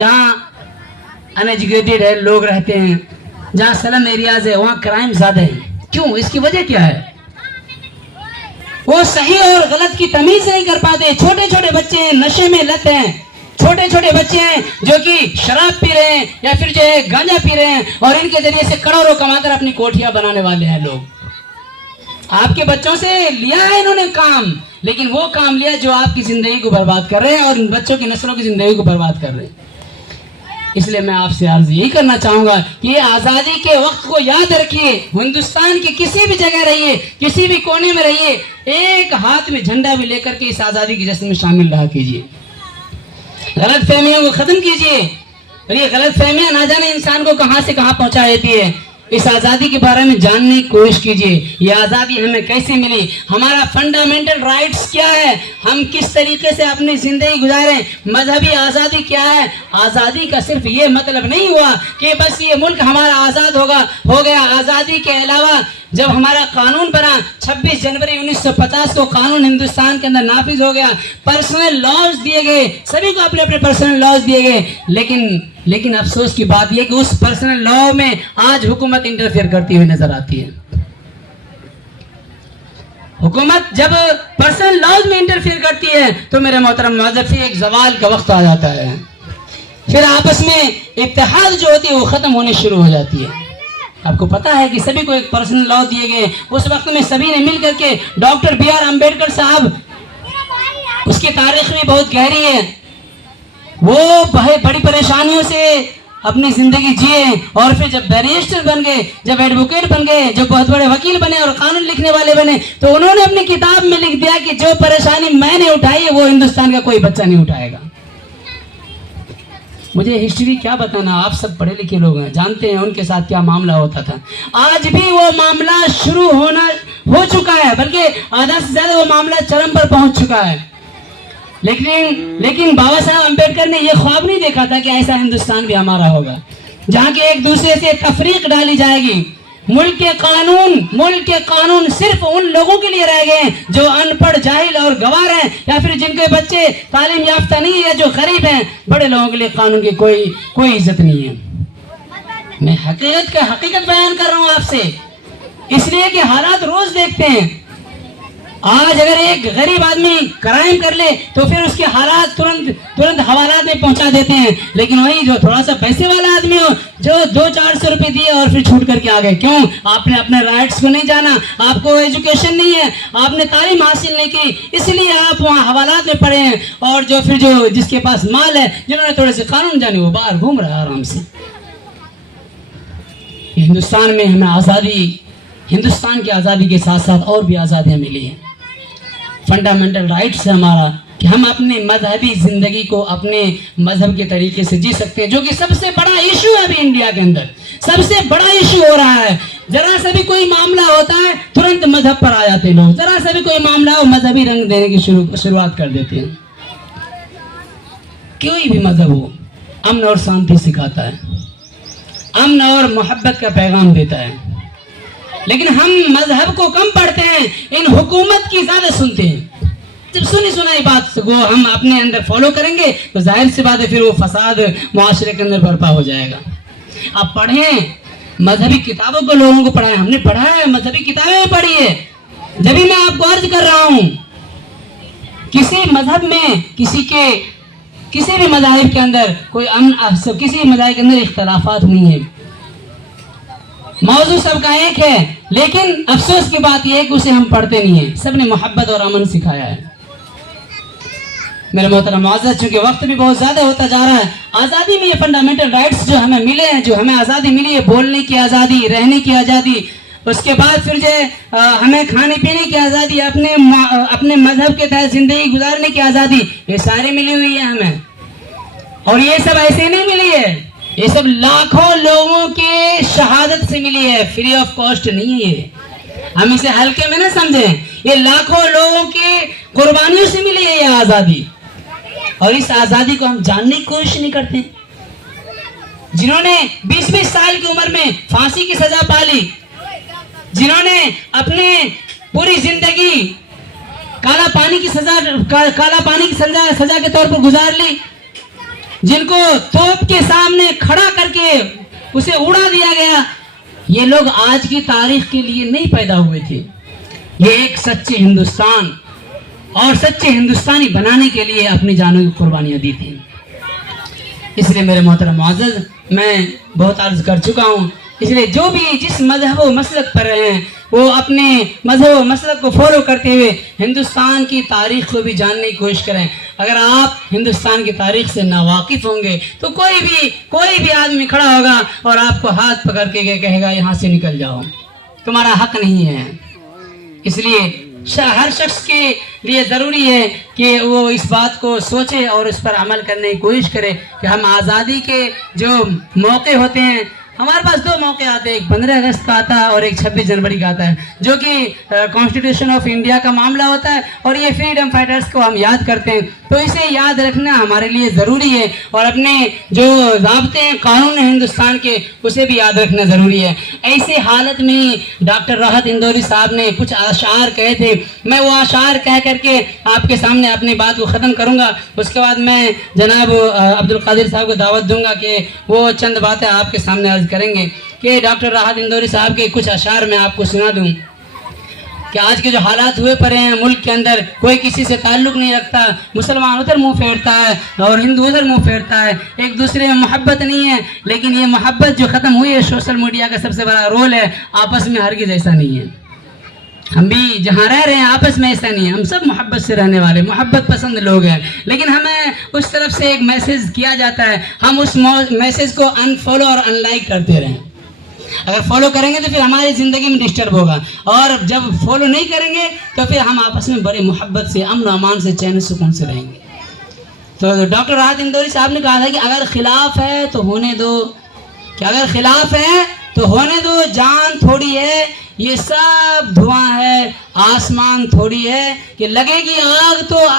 जहाँ अनएजुकेटेड है लोग रहते हैं, जहाँ स्लम एरियाज है वहाँ क्राइम ज्यादा है। क्यों? इसकी वजह क्या है? वो सही और गलत की तमीज नहीं कर पाते। छोटे छोटे बच्चे हैं, नशे में लत हैं। छोटे छोटे बच्चे हैं जो कि शराब पी रहे हैं या फिर जो है गांजा पी रहे हैं और इनके जरिए से करोड़ों कमाकर अपनी कोठियां बनाने वाले हैं लोग। आपके बच्चों से लिया है इन्होंने काम, लेकिन वो काम लिया जो आपकी जिंदगी को बर्बाद कर रहे हैं और इन बच्चों की नस्लों की जिंदगी को बर्बाद कर रहे हैं। इसलिए मैं आपसे अर्ज यही करना चाहूंगा कि ये आजादी के वक्त को याद रखिए। हिंदुस्तान के किसी भी जगह रहिए, किसी भी कोने में रहिए, एक हाथ में झंडा भी लेकर के इस आजादी के जश्न में शामिल रहा कीजिए। गलत फहमियों को खत्म कीजिए। और ये गलत फहमियां ना जाने इंसान को कहां से कहां पहुंचा देती है। इस आजादी के बारे में जानने की कोशिश कीजिए। ये आजादी हमें कैसे मिली, हमारा फंडामेंटल राइट्स क्या है, हम किस तरीके से अपनी जिंदगी गुजारें, मजहबी आजादी क्या है। आजादी का सिर्फ ये मतलब नहीं हुआ कि बस ये मुल्क हमारा आजाद हो गया। आजादी के अलावा जब हमारा कानून बना 26 जनवरी 1950 को कानून हिंदुस्तान के अंदर नाफिज हो गया, पर्सनल लॉज दिए गए, सभी को अपने अपने पर्सनल लॉज दिए गए। लेकिन अफसोस की बात यह कि उस पर्सनल लॉ में आज हुकूमत इंटरफेयर करती हुई नजर आती है। हुकूमत जब पर्सनल लॉज में इंटरफेयर करती है तो मेरे मोहतरम मुअज़्ज़िज़ फिर एक जवाल का वक्त आ जाता है। फिर आपस में इत्तेहाद जो होती है वो खत्म होने शुरू हो जाती है। आपको पता है कि सभी को एक पर्सनल लॉ दिए गए। उस वक्त में सभी ने मिल करके डॉक्टर बी आर अम्बेडकर साहब, उसकी तारीख भी बहुत गहरी है, वो बड़ी परेशानियों से अपनी जिंदगी जिए और फिर जब बैरिस्टर बन गए, जब एडवोकेट बन गए, जब बहुत बड़े वकील बने और कानून लिखने वाले बने, तो उन्होंने अपनी किताब में लिख दिया कि जो परेशानी मैंने उठाई है वो हिंदुस्तान का कोई बच्चा नहीं उठाएगा। मुझे हिस्ट्री क्या बताना, आप सब पढ़े लिखे लोग हैं, जानते हैं उनके साथ क्या मामला होता था। आज भी वो मामला शुरू हो चुका है, बल्कि आधा से ज्यादा वो मामला चरम पर पहुंच चुका है। लेकिन बाबा साहब अम्बेडकर ने यह ख्वाब नहीं देखा था कि ऐसा हिंदुस्तान भी हमारा होगा, जहाँ के एक दूसरे से तफरीक डाली जाएगी। मुल्क के कानून सिर्फ उन लोगों के लिए रह गए जो अनपढ़, जाहिल और गवार हैं, या फिर जिनके बच्चे तालीम याफ्ता नहीं है, जो गरीब हैं। बड़े लोगों के लिए कानून की कोई इज्जत नहीं है। मैं हकीकत बयान कर रहा हूं आपसे, इसलिए कि हालात रोज देखते हैं। आज अगर एक गरीब आदमी क्राइम कर ले तो फिर उसके हालात तुरंत हवालात में पहुंचा देते हैं। लेकिन वही जो थोड़ा सा पैसे वाला आदमी हो, जो 200-400 रुपए दिए और फिर छूट करके आ गए, क्यों? आपने अपने राइट्स को नहीं जाना, आपको एजुकेशन नहीं है, आपने तालीम हासिल नहीं की, इसलिए आप वहाँ हवालात में पड़े हैं। और जो जिसके पास माल है, जिन्होंने थोड़े से कानून जाने, वो बाहर घूम रहा है आराम से। हिंदुस्तान में हमें आज़ादी, हिंदुस्तान की आज़ादी के साथ साथ और भी आज़ादियाँ मिली हैं। फंडामेंटल राइट्स है हमारा कि हम अपने मजहबी जिंदगी को अपने मजहब के तरीके से जी सकते हैं, जो कि सबसे बड़ा इशू है अभी इंडिया के अंदर। सबसे बड़ा इशू हो रहा है। जरा सा भी कोई मामला होता है तुरंत मजहब पर आ जाते लोग, जरा सा भी कोई मामला हो मजहबी रंग देने की शुरुआत कर देते हैं। कोई भी मजहब हो अमन और शांति सिखाता है, अमन और मोहब्बत का पैगाम देता है, लेकिन हम मजहब को कम पढ़ते हैं, इन हुकूमत की ज्यादा सुनते हैं। जब सुनी सुनाई बात को हम अपने अंदर फॉलो करेंगे तो जाहिर सी बात है फिर वो फसाद मुआशरे के अंदर बर्पा हो जाएगा। आप पढ़ें, मजहबी किताबों को लोगों को पढ़ाएं। हमने पढ़ा है, मजहबी किताबें पढ़ी है। जब भी मैं आपको अर्ज कर रहा हूं, किसी मजहब में किसी भी मजहब के अंदर कोई किसी मजहब के अंदर इख्तलाफात नहीं है, मौजू सबका एक है, लेकिन अफसोस की बात यह है कि उसे हम पढ़ते नहीं है। सबने मोहब्बत और अमन सिखाया है। मेरे मोहतरम मुअज़्ज़िज़, चूंकि वक्त भी बहुत ज्यादा होता जा रहा है, आजादी में ये फंडामेंटल राइट्स जो हमें मिले हैं, जो हमें आजादी मिली है, बोलने की आजादी, रहने की आजादी, उसके बाद फिर जो हमें खाने पीने की आजादी, अपने मजहब के तहत जिंदगी गुजारने की आजादी, ये सारी मिली हुई है हमें। और ये सब ऐसे नहीं मिली है, ये सब लाखों लोगों के शहादत से मिली है, फ्री ऑफ कॉस्ट नहीं है। हम इसे हल्के में ना समझें, ये लाखों लोगों के कुर्बानियों से मिली है ये आजादी। और इस आजादी को हम जानने की कोशिश नहीं करते। जिन्होंने 20-20 साल की उम्र में फांसी की सजा पाली, जिन्होंने अपने पूरी जिंदगी काला पानी की सजा के तौर पर गुजार ली, जिनको तोप के सामने खड़ा करके उसे उड़ा दिया गया, ये लोग आज की तारीख के लिए नहीं पैदा हुए थे। ये एक सच्चे हिंदुस्तान और सच्चे हिंदुस्तानी बनाने के लिए अपनी जानों की कुर्बानियां दी थी। इसलिए मेरे मोहतरम मुअज़्ज़ज़, मैं बहुत अर्ज कर चुका हूँ, इसलिए जो भी जिस मजहब व मसलक पर रहे हैं वो अपने मजहब व मसलक को फॉलो करते हुए हिंदुस्तान की तारीख को भी जानने की कोशिश करें। अगर आप हिंदुस्तान की तारीख से नावाकिफ होंगे तो कोई भी आदमी खड़ा होगा और आपको हाथ पकड़ के कहेगा यहाँ से निकल जाओ, तुम्हारा हक नहीं है। इसलिए हर शख्स के लिए ज़रूरी है कि वो इस बात को सोचे और उस पर अमल करने की कोशिश करे कि हम आज़ादी के जो मौके होते हैं, हमारे पास दो मौके आते हैं, एक 15 अगस्त का आता है और एक 26 जनवरी का आता है, जो कि कॉन्स्टिट्यूशन ऑफ इंडिया का मामला होता है और ये फ्रीडम फाइटर्स को हम याद करते हैं। तो इसे याद रखना हमारे लिए ज़रूरी है और अपने जो ज़ाब्ते हैं कानून हिंदुस्तान के उसे भी याद रखना ज़रूरी है। ऐसे हालत में डॉक्टर राहत इंदौरी साहब ने कुछ अशार कहे थे, मैं वो अशार कह करके आपके सामने अपनी बात को ख़त्म करूँगा। उसके बाद मैं जनाब अब्दुल कादिर साहब को दावत दूंगा कि वो चंद बातें आपके सामने अर्ज करेंगे कि डॉक्टर राहत इंदौरी साहब के कुछ अशार मैं आपको सुना दूं कि आज के जो हालात हुए पड़े हैं मुल्क के अंदर, कोई किसी से ताल्लुक़ नहीं रखता, मुसलमान उधर मुंह फेरता है और हिंदू उधर मुंह फेरता है, एक दूसरे में मोहब्बत नहीं है। लेकिन ये मोहब्बत जो ख़त्म हुई है, सोशल मीडिया का सबसे बड़ा रोल है, आपस में हरगिज़ ऐसा नहीं है। हम भी जहाँ रह रहे हैं आपस में ऐसा नहीं है, हम सब मोहब्बत से रहने वाले मोहब्बत पसंद लोग हैं। लेकिन हमें उस तरफ से एक मैसेज किया जाता है, हम उस मैसेज को अनफॉलो और अनलाइक करते रहें। अगर फॉलो करेंगे तो फिर हमारी ज़िंदगी में डिस्टर्ब होगा, और जब फॉलो नहीं करेंगे तो फिर हम आपस में बड़े मोहब्बत से, अमन अमान से, चैन सुकून से रहेंगे। तो डॉक्टर राहत इंदौरी साहब ने कहा था कि अगर खिलाफ है तो होने दो, कि अगर खिलाफ है तो होने दो, जान थोड़ी है, ये सब धुआं है, आसमान थोड़ी है कि लगेगी आग तो